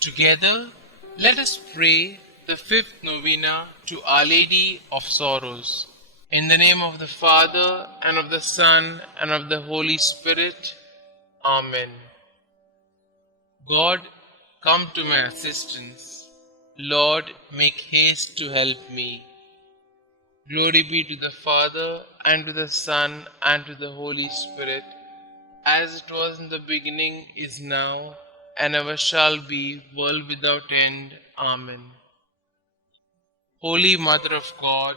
Together, let us pray the fifth novena to Our Lady of Sorrows. In the name of the Father, and of the Son, and of the Holy Spirit. Amen. God, come to my assistance. Lord, make haste to help me. Glory be to the Father, and to the Son, and to the Holy Spirit, as it was in the beginning, is now, and ever shall be, world without end. Amen. Holy Mother of God,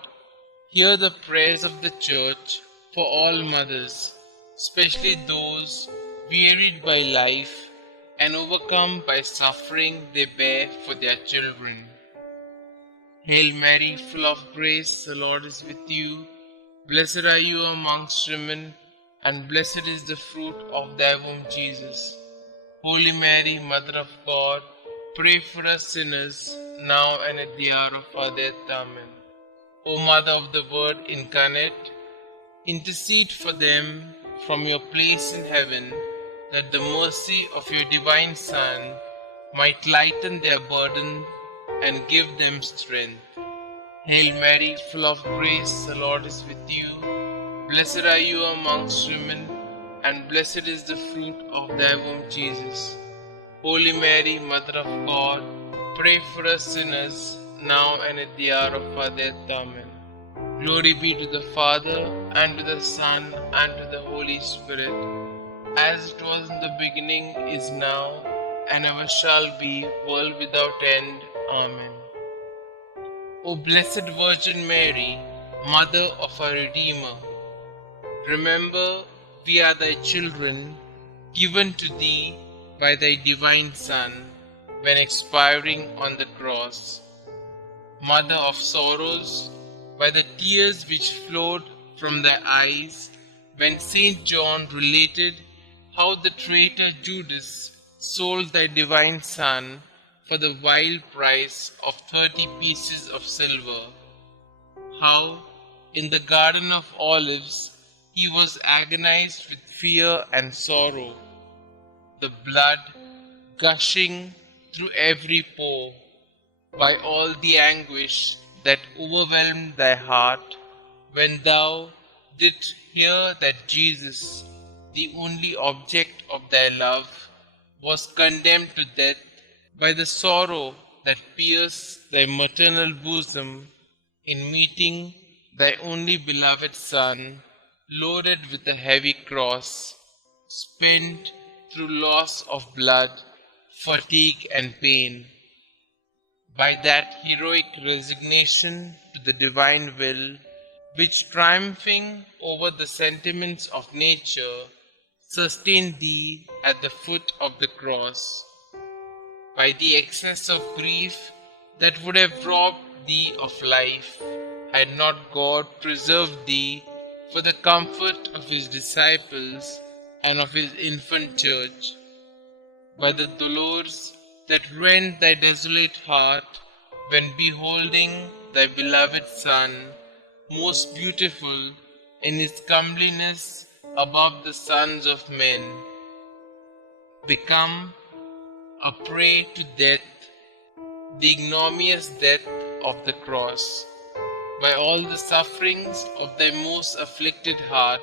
hear the prayers of the Church for all mothers, especially those wearied by life and overcome by suffering they bear for their children. Hail Mary, full of grace, the Lord is with you. Blessed are you amongst women, and blessed is the fruit of thy womb, Jesus. Holy Mary, Mother of God, pray for us sinners, now and at the hour of our death. Amen. O Mother of the Word incarnate, intercede for them from your place in heaven, that the mercy of your divine Son might lighten their burden and give them strength. Hail Mary, full of grace, the Lord is with you. Blessed are you amongst women, and blessed is the fruit of thy womb, Jesus. Holy Mary, Mother of God, pray for us sinners, now and at the hour of our death. Amen. Glory be to the Father, and to the Son, and to the Holy Spirit, as it was in the beginning, is now, and ever shall be, world without end. Amen. O Blessed Virgin Mary, Mother of our Redeemer, remember we are thy children, given to thee by thy divine Son, when expiring on the cross. Mother of sorrows, by the tears which flowed from thy eyes, when St. John related how the traitor Judas sold thy divine Son for the vile price of 30 pieces of silver, how in the Garden of Olives he was agonized with fear and sorrow, the blood gushing through every pore, by all the anguish that overwhelmed thy heart, when thou didst hear that Jesus, the only object of thy love, was condemned to death, by the sorrow that pierced thy maternal bosom in meeting thy only beloved Son, loaded with a heavy cross, spent through loss of blood, fatigue, and pain. By that heroic resignation to the divine will, which triumphing over the sentiments of nature, sustained thee at the foot of the cross. By the excess of grief that would have robbed thee of life, had not God preserved thee for the comfort of his disciples and of his infant church. By the dolors that rent thy desolate heart, when beholding thy beloved Son, most beautiful in his comeliness above the sons of men, become a prey to death, the ignominious death of the cross. By all the sufferings of thy most afflicted heart,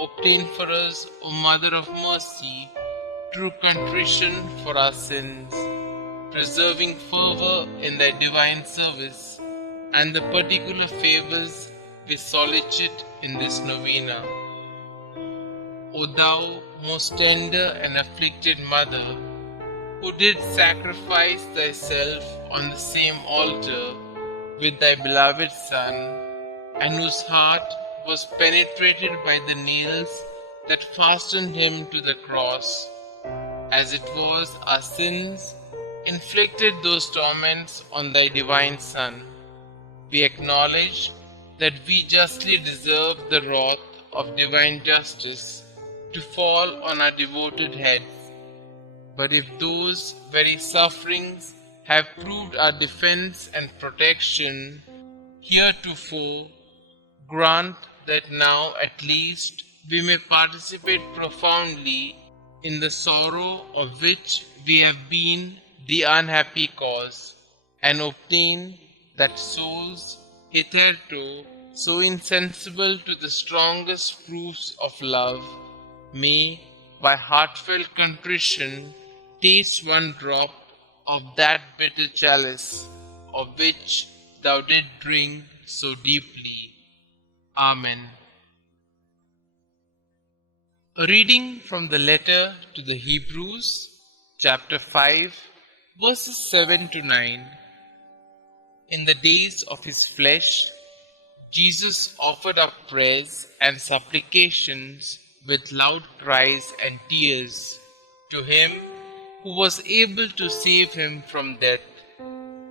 obtain for us, O Mother of Mercy, true contrition for our sins, preserving fervor in thy divine service, and the particular favors we solicit in this novena. O thou most tender and afflicted Mother, who did sacrifice thyself on the same altar with thy beloved Son, and whose heart was penetrated by the nails that fastened him to the cross, as it was our sins inflicted those torments on thy divine Son, we acknowledge that we justly deserve the wrath of divine justice to fall on our devoted heads. But if those very sufferings have proved our defense and protection heretofore, grant that now at least we may participate profoundly in the sorrow of which we have been the unhappy cause, and obtain that souls hitherto so insensible to the strongest proofs of love may, by heartfelt contrition, taste one drop of that bitter chalice of which thou didst drink so deeply. Amen. A reading from the letter to the Hebrews, chapter 5, verses 7 to 9. In the days of his flesh, Jesus offered up prayers and supplications with loud cries and tears to him who was able to save him from death,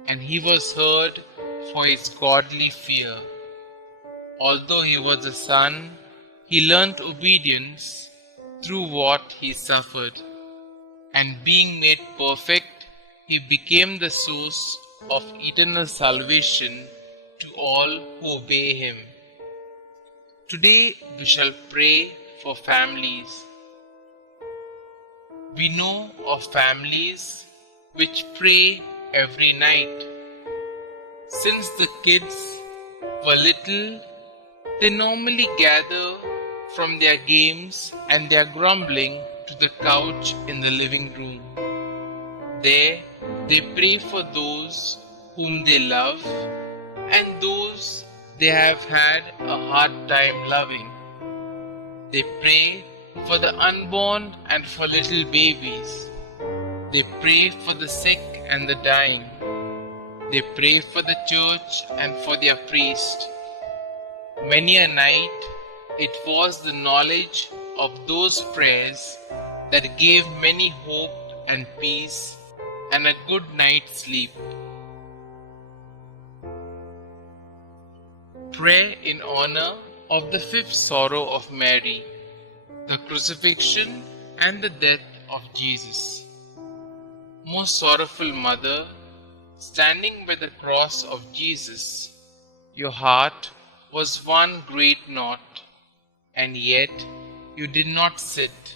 and he was heard for his godly fear. Although he was a son, he learnt obedience through what he suffered, and being made perfect, he became the source of eternal salvation to all who obey him. Today we shall pray for families. We know of families which pray every night. Since the kids were little, they normally gather from their games and their grumbling to the couch in the living room. There they pray for those whom they love and those they have had a hard time loving. They pray for the unborn and for little babies. They pray for the sick and the dying. They pray for the church and for their priest. Many a night it was the knowledge of those prayers that gave many hope and peace and a good night's sleep. Prayer in honor of the fifth sorrow of Mary, the crucifixion and the death of Jesus. Most sorrowful Mother, standing by the cross of Jesus, your heart was one great knot, and yet you did not sit,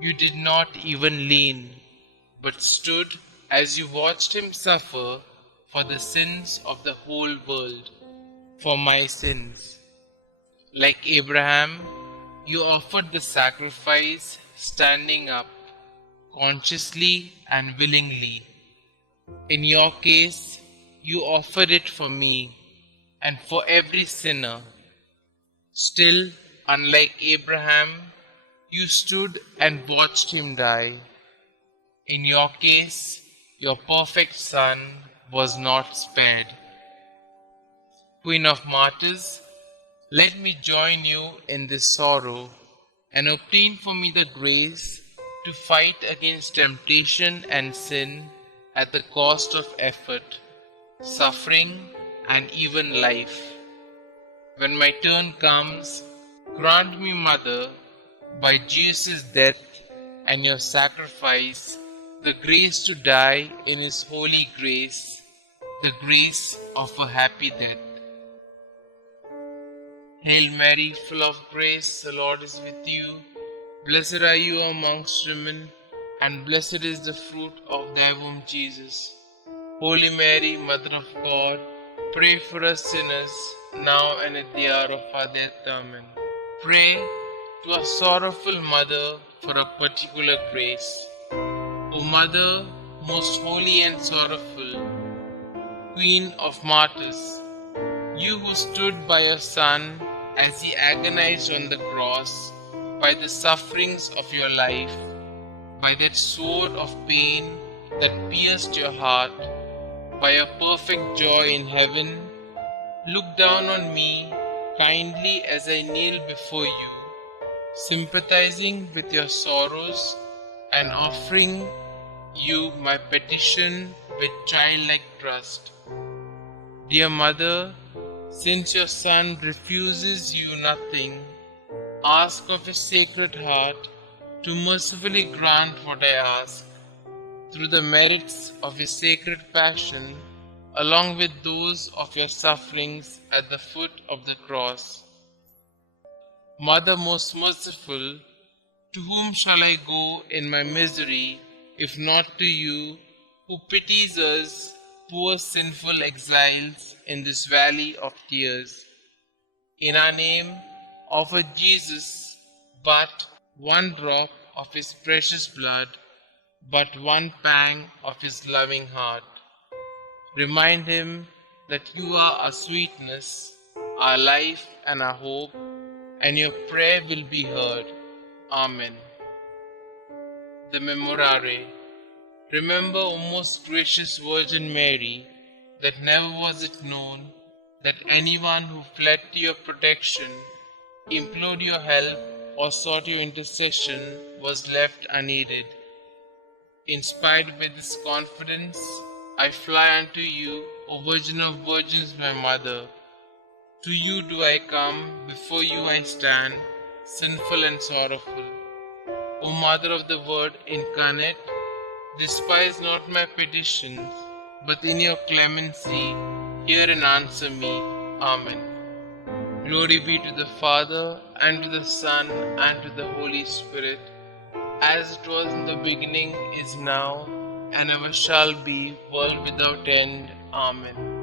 you did not even lean, but stood as you watched him suffer for the sins of the whole world, for my sins. Like Abraham, you offered the sacrifice standing up, consciously and willingly. In your case, you offered it for me and for every sinner. Still, unlike Abraham, you stood and watched him die. In your case, your perfect Son was not spared. Queen of Martyrs, let me join you in this sorrow and obtain for me the grace to fight against temptation and sin at the cost of effort, suffering, and even life. When my turn comes, grant me, Mother, by Jesus' death and your sacrifice, the grace to die in his holy grace, the grace of a happy death. Hail Mary, full of grace, the Lord is with you. Blessed are you amongst women, and blessed is the fruit of thy womb, Jesus. Holy Mary, Mother of God, pray for us sinners, now and at the hour of our death. Amen. Pray to our sorrowful Mother for a particular grace. O Mother, most holy and sorrowful, Queen of Martyrs, you who stood by your Son as he agonized on the cross, by the sufferings of your life, by that sword of pain that pierced your heart, by your perfect joy in heaven, look down on me kindly as I kneel before you, sympathizing with your sorrows and offering you my petition with childlike trust. Dear Mother, since your Son refuses you nothing, ask of his Sacred Heart to mercifully grant what I ask, through the merits of his Sacred Passion, along with those of your sufferings at the foot of the cross. Mother most merciful, to whom shall I go in my misery, if not to you, who pities us, poor sinful exiles in this valley of tears. In our name, offer Jesus but one drop of his precious blood, but one pang of his loving heart. Remind him that you are our sweetness, our life, and our hope, and your prayer will be heard. Amen. The Memorare. Remember, O most gracious Virgin Mary, that never was it known that anyone who fled to your protection, implored your help, or sought your intercession was left unaided. Inspired by this confidence, I fly unto you, O Virgin of Virgins, my Mother. To you do I come, before you I stand, sinful and sorrowful. O Mother of the Word incarnate, despise not my petitions, but in your clemency hear and answer me. Amen. Glory be to the Father, and to the Son, and to the Holy Spirit, as it was in the beginning, is now, and ever shall be, world without end. Amen.